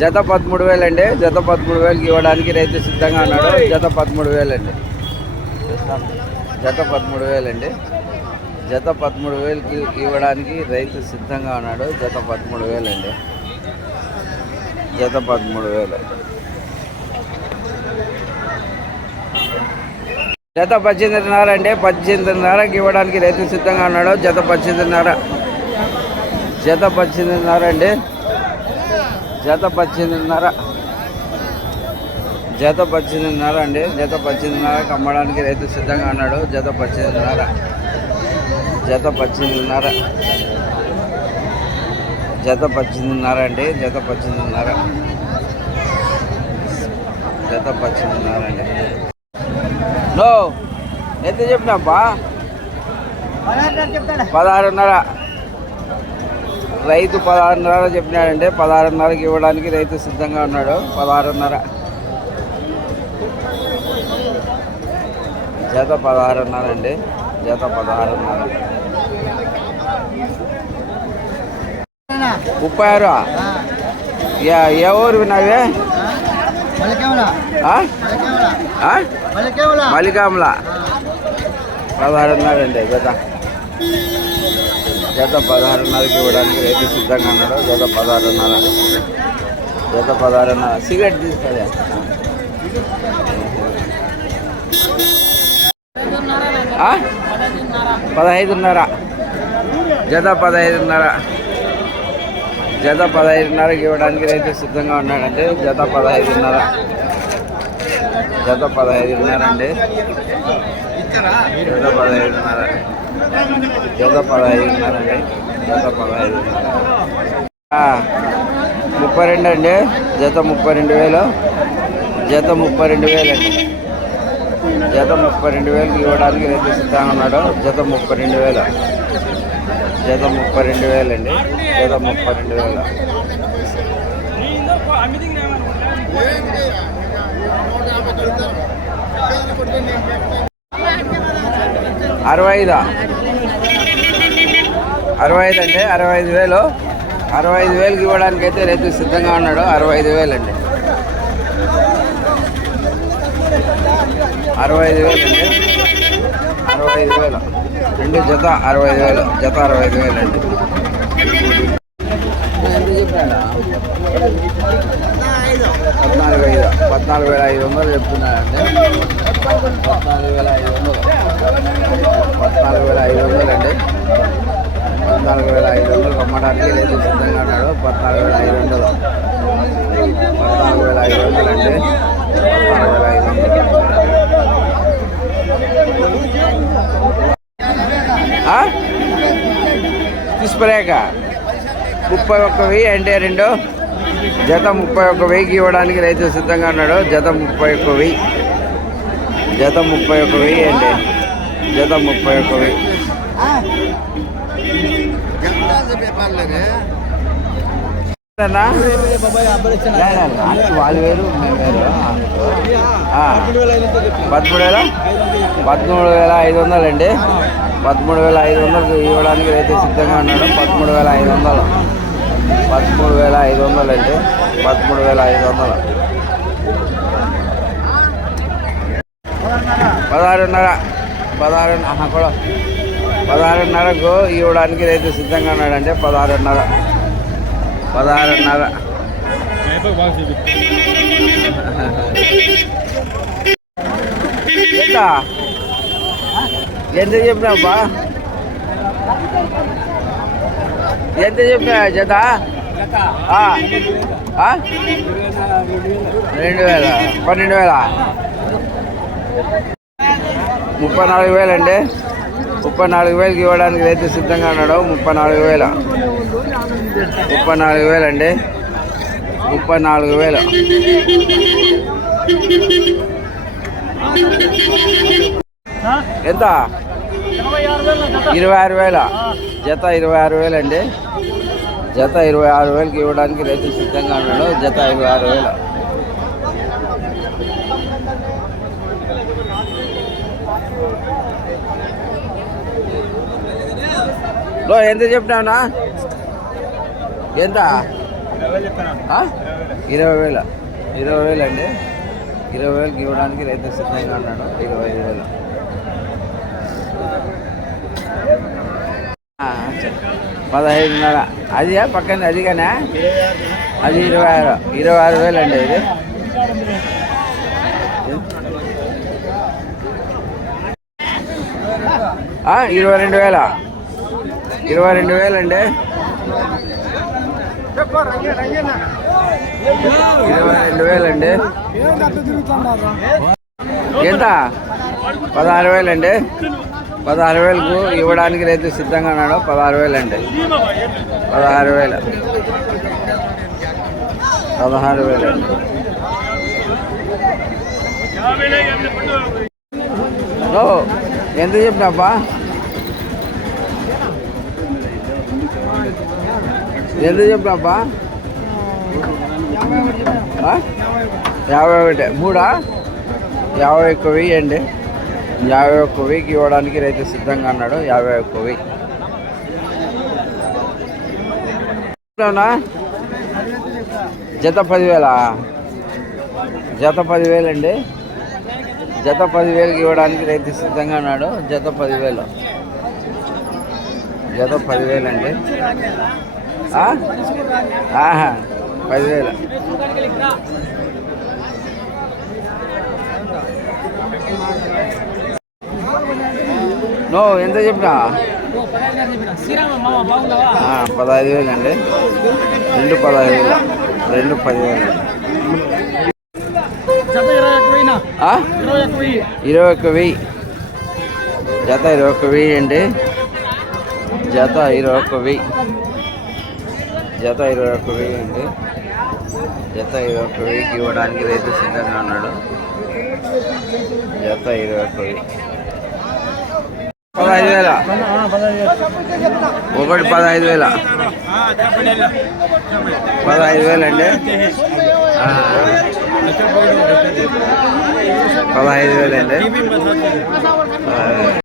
జత పదమూడు వేలు అండి జత పదమూడు వేలకి ఇవ్వడానికి రైతు సిద్ధంగా ఉన్నాడు. జత పదమూడు వేలు అండి జత పదమూడు వేలు అండి జత పదమూడు వేలకి ఇవ్వడానికి రైతు సిద్ధంగా ఉన్నాడు. జత పదమూడు వేలు అండి జత పదమూడు వేలు. జత పద్దెనిమిదిన్నర అండి. పద్దెనిమిదిన్నరకి ఇవ్వడానికి రైతు సిద్ధంగా ఉన్నాడు. జత పద్దెనిమిదిన్నర జత పద్దెనిమిదిన్నర అండి. జత పద్దెనిమిదిన్నర. జత పద్దెనిమిదిన్నర అండి. జత పద్దెనిమిదిన్నరకి అమ్మడానికి రైతు సిద్ధంగా ఉన్నాడు. జత పద్దెనిమిదిన్నర. జత పద్దెనిమిదిన్నర. జత పద్దెనిమిదిన్నర అండి. జత పద్దెనిమిదిన్నర. జత పద్దెనిమిదిన్నర అండి. నో ఎంత చెప్పినబ్బా పదహారున్నర. రైతు పదహారున్నర చెప్పినాడంటే పదహారున్నరకి ఇవ్వడానికి రైతు సిద్ధంగా ఉన్నాడు. పదహారున్నర. జత పదహారున్నర అండి. జత పదహారున్నర. ముప్పై ఆరు. ఏ ఊరు విన్నావే? మలికాముల. పదహారున్నర అండి జత. జత పదహారున్నరకి ఇవ్వడానికి రైతు సిద్ధంగా ఉన్నాడు జత పదహారున్నర జత పదహారున్నర సిగరెట్ తీసుకోలే. పదహైదున్నర. జత పదహైదున్నర. జత పదహైదున్నరకి ఇవ్వడానికి రైతు సిద్ధంగా ఉన్నాడండి జత పదహైదున్నర. జత పదహైదున్నర అండి. జత పదహైదున్నర. జత పదహైదున్నర జత పదహైదున్నర ముప్పై రెండు అండి. జత ముప్పై రెండు వేలు. జత ముప్పై రెండు వేలు అండి జత ముప్పై రెండు వేలు ఇవ్వడానికి రైతు సిద్ధంగా ఉన్నాడు. జత ముప్పై రెండు వేలు. జత ముప్పై రెండు వేలు అండి జత ముప్పై రెండు వేలు. అరవై ఐదా అరవై ఐదు అండి అరవై ఐదు వేలు అరవై ఐదు వేలకి ఇవ్వడానికి అయితే రైతు సిద్ధంగా ఉన్నాడు. అరవై ఐదు వేలు అండి. అరవై ఐదు వేలు అండి. అరవై ఐదు వేలు. రెండు జత అరవై ఐదు వేలు. జత అరవై ఐదు వేలు అండి. పద్నాలుగు ఐదు పద్నాలుగు వేల ఐదు వందలు చెప్తున్నారండి. పద్నాలుగు వేల ఐదు వందలు. పద్నాలుగు వేల ఐదు వందలు అండి పద్నాలుగు వేల ఐదు వందలు అమ్మడానికి లేదు. సిద్ధంగా ఉన్నాడు. పద్నాలుగు వేల ఐదు వందలు. పద్నాలుగు వేల ఐదు వందలు అండి పద్నాలుగు వేల ఐదు వందలు. తీసుకురాక ముప్పై ఒక్క వెయ్యి అంటే రెండు. జత ముప్పై ఒక్క వెయ్యికి ఇవ్వడానికి రైతు సిద్ధంగా ఉన్నాడు. జత ముప్పై ఒక్క వెయ్యి. జత ముప్పై ఒక వెయ్యి అండి. జత ముప్పై ఒక్క వెయ్యి. వాళ్ళు వేరు మేము వేరు పదమూడు వేల పదమూడు వేల ఐదు వందలు అండి. పదమూడు వేల ఐదు వందలు ఇవ్వడానికి రైతు సిద్ధంగా ఉన్నాడు. పదమూడు వేల ఐదు వందలు. పదమూడు వేల ఐదు వందలు అండి పదమూడు వేల ఐదు వందలు. పదహారున్నర పదహారు కూడా పదహారున్నరకు ఇవ్వడానికి రైతు సిద్ధంగా ఉన్నాడంటే పదహారున్నర పదహారున్నర. ఎంత ఎంత చెప్పినావా ఎంత చెప్పినా జత? ఆ? రెండు వేల పన్నెండు వేల. ముప్పై నాలుగు వేలు అండి. ముప్పై నాలుగు వేలకి ఇవ్వడానికి రైతు సిద్ధంగా ఉన్నాడు. ముప్పై నాలుగు వేల. ముప్పై నాలుగు వేలు అండి. ముప్పై నాలుగు వేలు. ఎంత? ఇరవై ఆరు వేల. జత ఇరవై ఆరు వేలు అండి. జత ఇరవై ఆరు వేలకి ఇవ్వడానికి రైతు సిద్ధంగా ఉన్నాడు. జత ఇరవై ఆరు వేలు. లో ఎంత చెప్పినావునా? ఎంత? ఇరవై వేల. ఇరవై వేలు అండి. ఇరవై వేలకి ఇవ్వడానికి రైతు సిద్ధంగా ఉన్నాడు. ఇరవై ఐదు వేలు. పదహైదున్నర. అది పక్కన అదిగానే? అది ఇరవై ఆరు. ఇరవై ఆరు వేలు అండి ఇది. ఇరవై రెండు వేల. ఇరవై రెండు వేలు అండి. ఇరవై రెండు వేలు అండి. ఎంత? పదహారు వేలు అండి. పదహారు వేలకు ఇవ్వడానికి రైతు సిద్ధంగా ఉన్నాడు. పదహారు వేలు అండి. పదహారు వేలు. పదహారు వేలు అండి. ఓ, ఎంత చెప్పినాబ్బా ఎంత చెప్పాబ్బా యాభై ఒకటి. మూడా? యాభై ఒక్క వెయ్యి అండి. యాభై ఒక్క వెయ్యికి ఇవ్వడానికి రైతు సిద్ధంగా అన్నాడు యాభై ఒక్క వెయ్యి. జత పదివేల? జత పదివేలు అండి. జత పదివేలకి ఇవ్వడానికి రైతు సిద్ధంగా ఉన్నాడు. జత పదివేలు. జత పదివేలు అండి. ఆహా పదివేలు. నో ఎంత చెప్పినా? పదహైదు వేలు అండి. రెండు పదహైదు వేలు. రెండు పదివేలు ఇరవై ఒక్క వెయ్యి. జత ఇరవై ఒక్క వెయ్యి అండి. జత ఇరవై ఒక్క వెయ్యి. జత ఇరవై ఒక్క వెయ్యి అండి జత ఇరవై ఒక్క వెయ్యికి ఇవ్వడానికి రైతు సిద్ధంగా ఉన్నాడు. జత ఇరవై ఒక్క వెయ్యి పదహైదు వేల? ఒకటి పదహైదు వేల? పదహైదు వేలండి పదహైదు వేలండి